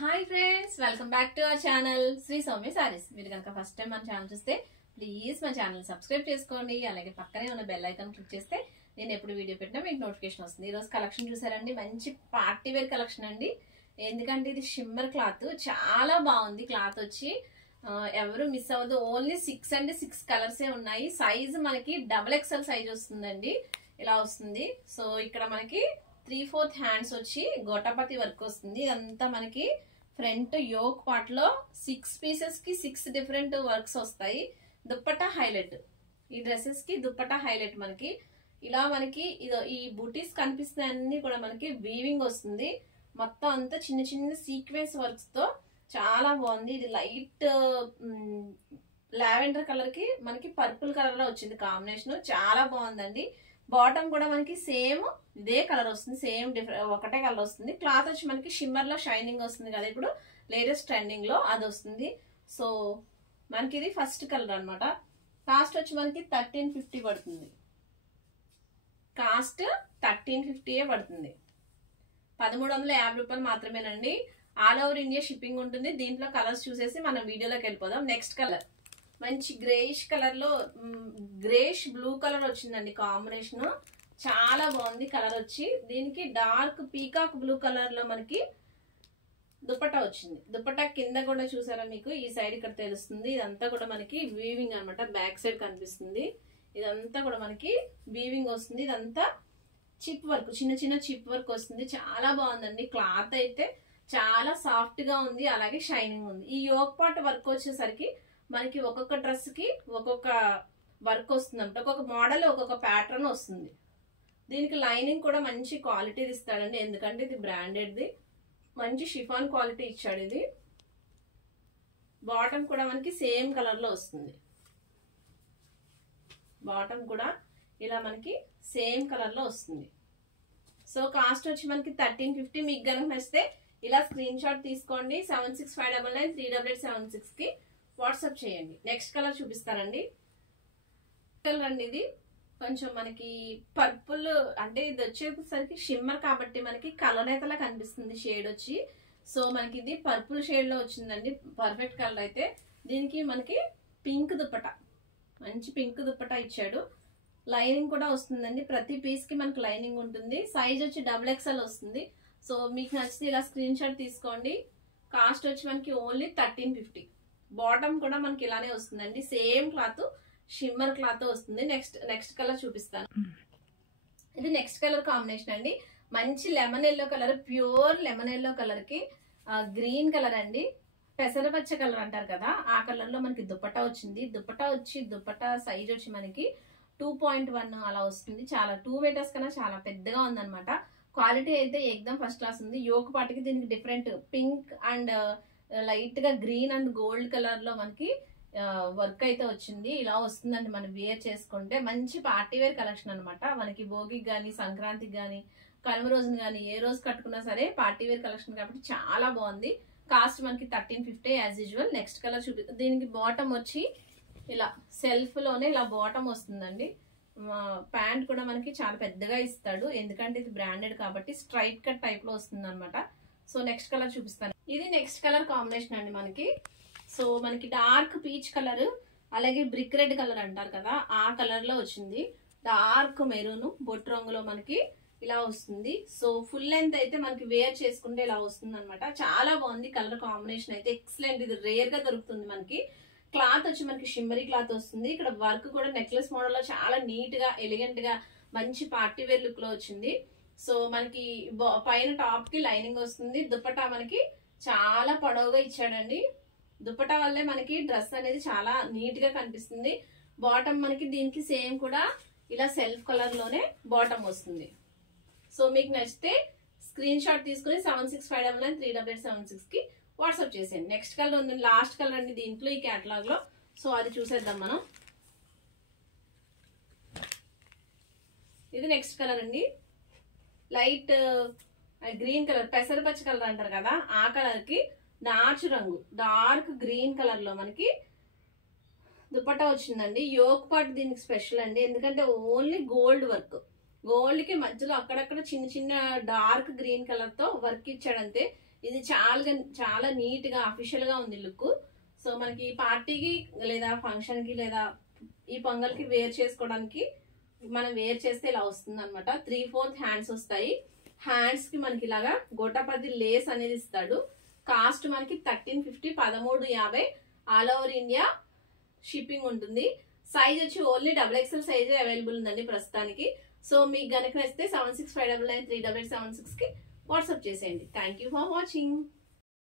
Hi friends, welcome back to our channel Sri Soumya saris. మీరు కనుక first time మన ఛానల్ చూస్తే ప్లీజ్ మన ఛానల్ సబ్స్క్రైబ్ చేసుకోండి. అలాగే పక్కనే ఉన్న బెల్ ఐకాన్ క్లిక్ చేస్తే నేను ఎప్పుడు వీడియో పెట్టినా మీకు నోటిఫికేషన్ వస్తుంది. ఈరోజు కలెక్షన్ చూసారండి, మంచి పార్టీ వేర్ కలెక్షన్ అండి. ఎందుకంటే ఇది షిమ్మర్ క్లాత్, చాలా బాగుంది. క్లాత్ వచ్చి ఎవరు మిస్ అవ్వదు. ఓన్లీ 6 అండ్ 6 కలర్సే ఉన్నాయి. సైజ్ మనకి XXL సైజ్ వస్తుందండి, ఇలా వస్తుంది. సో ఇక్కడ మనకి 3/4 హ్యాండ్స్ వచ్చి గోటాపతి వర్క్ వస్తుంది. ఇదంతా మనకి ఫ్రంట్ యోక్ పార్ట్ లో 6 పీసెస్ కి 6 డిఫరెంట్ వర్క్స్ వస్తాయి. దుప్పట్టా హైలైట్, ఈ డ్రెస్సెస్ కి దుప్పట్టా హైలైట్. మనకి ఇలా మనకి ఈ బూటీస్ కనిపిస్తాయన్నీ కూడా మనకి వీవింగ్ వస్తుంది. మొత్తం అంతా చిన్న చిన్న సీక్వెన్స్ వర్క్స్ తో చాలా బాగుంది. ఇది లైట్ లావెండర్ కలర్ కి మనకి పర్పుల్ కలర్ లో వచ్చింది కాంబినేషన్, చాలా బాగుందండి. బాటమ్ కూడా మనకి సేమ్ ఇదే కలర్ వస్తుంది, సేమ్ ఒకటే కలర్ వస్తుంది. క్లాత్ వచ్చి మనకి షిమ్మర్ లో షైనింగ్ వస్తుంది కదా, ఇప్పుడు లేటెస్ట్ ట్రెండింగ్ లో అది వస్తుంది. సో మనకి ఇది ఫస్ట్ కలర్ అనమాట. కాస్ట్ వచ్చి మనకి 1350 పడుతుంది. కాస్ట్ 1350 పడుతుంది. 1350 రూపాయలు మాత్రమేనండి. ఆల్ ఓవర్ ఇండియా షిప్పింగ్ ఉంటుంది. దీంట్లో కలర్స్ చూసేసి మనం వీడియోలోకి వెళ్ళిపోదాం. నెక్స్ట్ కలర్ మంచి గ్రేష్ కలర్ లో గ్రేష్ బ్లూ కలర్ వచ్చిందండి కాంబినేషన్, చాలా బాగుంది కలర్ వచ్చి. దీనికి డార్క్ పీకాక్ బ్లూ కలర్ లో మనకి దుపట్టా వచ్చింది. దుపట్టా కింద కూడా చూసారా మీకు, ఈ సైడ్ ఇక్కడ తెలుస్తుంది. ఇదంతా కూడా మనకి వీవింగ్ అనమాట, బ్యాక్ సైడ్ కనిపిస్తుంది. ఇదంతా కూడా మనకి వీవింగ్ వస్తుంది. ఇదంతా చిప్ వర్క్, చిన్న చిన్న చిప్ వర్క్ వస్తుంది. చాలా బాగుందండి. క్లాత్ అయితే చాలా సాఫ్ట్ గా ఉంది, అలాగే షైనింగ్ ఉంది. ఈ యోక్ పార్ట్ వర్క్ వచ్చేసరికి మనకి ఒక్కొక్క డ్రెస్ కి ఒక్కొక్క వర్క్ వస్తుంది అంటే, ఒక్కొక్క మోడల్ ఒక్కొక్క ప్యాటర్న్ వస్తుంది. దీనికి లైనింగ్ కూడా మంచి క్వాలిటీ ఇస్తాడండి, ఎందుకంటే ఇది బ్రాండెడ్ది, మంచి షిఫాన్ క్వాలిటీ ఇచ్చాడు. ఇది బాటమ్ కూడా మనకి సేమ్ కలర్ లో వస్తుంది. బాటమ్ కూడా ఇలా మనకి సేమ్ కలర్ లో వస్తుంది. సో కాస్ట్ వచ్చి మనకి 1350. మీకు కనుక నచ్చితే ఇలా స్క్రీన్ షాట్ తీసుకోండి. 7659938876 కి వాట్సాప్ చేయండి. నెక్స్ట్ కలర్ చూపిస్తానండి. కలర్ అండి, ఇది కొంచెం మనకి పర్పుల్, అంటే ఇది వచ్చేసరికి షిమ్మర్ కాబట్టి మనకి కలర్ అయితే కనిపిస్తుంది షేడ్ వచ్చి. సో మనకి ఇది పర్పుల్ షేడ్ లో వచ్చిందండి, పర్ఫెక్ట్ కలర్ అయితే. దీనికి మనకి పింక్ దుప్పటా, మంచి పింక్ దుప్పటా ఇచ్చాడు. లైనింగ్ కూడా వస్తుందండి, ప్రతి పీస్ కి మనకి లైనింగ్ ఉంటుంది. సైజ్ వచ్చి XXL వస్తుంది. సో మీకు నచ్చితే ఇలా స్క్రీన్ షాట్ తీసుకోండి. కాస్ట్ వచ్చి మనకి ఓన్లీ 1350. బాటమ్ కూడా మనకి ఇలానే వస్తుందండి, సేమ్ క్లాత్ షిమ్మర్ క్లాత్ వస్తుంది. నెక్స్ట్ కలర్ చూపిస్తాను. ఇది నెక్స్ట్ కలర్ కాంబినేషన్ అండి, మంచి lemon yellow colour, pure lemon yellow colour కి గ్రీన్ కలర్ అండి, పెసరపచ్చ కలర్ అంటారు కదా, ఆ కలర్ లో మనకి దుపట్టా వచ్చింది. దుపట్టా సైజ్ వచ్చి మనకి 2.1 అలా వస్తుంది. చాలా 2 మీటర్స్ కన్నా చాలా పెద్దగా ఉందన్నమాట. క్వాలిటీ అయితే ఎక్దమ్ ఫస్ట్ క్లాస్ ఉంది. యోక్ పాటికి దీనికి డిఫరెంట్ పింక్ అండ్ లైట్ గా గ్రీన్ అండ్ గోల్డ్ కలర్ లో మనకి వర్క్ అయితే వచ్చింది. ఇలా వస్తుందండి మనం వేర్ చేసుకుంటే. మంచి పార్టీ వేర్ కలెక్షన్ అనమాట. మనకి భోగికి గానీ, సంక్రాంతికి గానీ, కనుమ రోజున గానీ, ఏ రోజు కట్టుకున్నా సరే పార్టీ వేర్ కలెక్షన్ కాబట్టి చాలా బాగుంది. కాస్ట్ మనకి 1350 యాజ్ యూజువల్. నెక్స్ట్ కలర్ దీనికి బాటమ్ వచ్చి ఇలా సెల్ఫ్ లోనే ఇలా బాటమ్ వస్తుందండి. ప్యాంట్ కూడా మనకి చాలా పెద్దగా ఇస్తాడు, ఎందుకంటే ఇది బ్రాండెడ్ కాబట్టి స్ట్రైట్ కట్ టైప్ లో వస్తుంది అనమాట. సో నెక్స్ట్ కలర్ చూపిస్తాను. ఇది నెక్స్ట్ కలర్ కాంబినేషన్ అండి మనకి. సో మనకి డార్క్ పీచ్ కలర్, అలాగే బ్రిక్ రెడ్ కలర్ అంటారు కదా, ఆ కలర్ లో వచ్చింది. డార్క్ మెరూన్ బొట్టు రంగులో మనకి ఇలా వస్తుంది. సో ఫుల్ లెంత్ అయితే మనకి వేర్ చేసుకుంటే ఇలా వస్తుంది అనమాట. చాలా బాగుంది కలర్ కాంబినేషన్ అయితే, ఎక్సలెంట్. ఇది రేర్ గా దొరుకుతుంది మనకి. క్లాత్ వచ్చి మనకి షిమ్మరీ క్లాత్ వస్తుంది. ఇక్కడ వర్క్ కూడా నెక్లెస్ మోడల్ లో చాలా నీట్ గా ఎలిగెంట్ గా మంచి పార్టీ వేర్ లుక్ లో వచ్చింది. సో మనకి పైన టాప్ కి లైనింగ్ వస్తుంది. దుపట్టా మనకి చాలా పొడవుగా ఇచ్చాడండి. దుపట్టా వల్లే మనకి డ్రెస్ అనేది చాలా నీట్ గా కనిపిస్తుంది. బాటమ్ మనకి దీనికి సేమ్ కూడా ఇలా సెల్ఫ్ కలర్ లోనే బాటమ్ వస్తుంది. సో మీకు నచ్చితే స్క్రీన్ షాట్ తీసుకుని 7659938876 కి వాట్సాప్ చేసేయండి. నెక్స్ట్ కలర్ ఉంది, లాస్ట్ కలర్ అండి దీంట్లో ఈ కేటలాగ్ లో. సో అది చూసేద్దాం మనం. ఇది నెక్స్ట్ కలర్ అండి, లైట్ గ్రీన్ కలర్, పెసరపచ్చ కలర్ అంటారు కదా, ఆ కలర్ కి నాచు రంగు డార్క్ గ్రీన్ కలర్ లో మనకి దుపట్టా వచ్చిందండి. యోక్ పార్ట్ దీనికి స్పెషల్ అండి, ఎందుకంటే ఓన్లీ గోల్డ్ వర్క్, గోల్డ్ కి మధ్యలో అక్కడక్కడ చిన్న చిన్న డార్క్ గ్రీన్ కలర్ తో వర్క్ ఇచ్చాడంతే. ఇది చాలా నీట్ గా అఫీషియల్ గా ఉంది లుక్. సో మనకి పార్టీకి లేదా ఫంక్షన్ కి లేదా ఈ పొంగల్ కి వేర్ చేసుకోవడానికి మనం వేర్ చేస్తే ఇలా వస్తుంది అనమాట. 3/4 హ్యాండ్స్ వస్తాయి. హ్యాండ్స్ కి మనకి ఇలాగా గోటాపతి లేస్ అనేది ఇస్తాడు. కాస్ట్ మనకి 1350, 1350 ఆల్ ఓవర్ ఇండియా షిప్పింగ్ ఉంటుంది. సైజ్ వచ్చి ఓన్లీ XXL సైజే అవైలబుల్ ఉందండి ప్రస్తుతానికి. సో మీకు గనక నచ్చితే 7659938876 కి వాట్సాప్ చేసేయండి. Thank you for watching.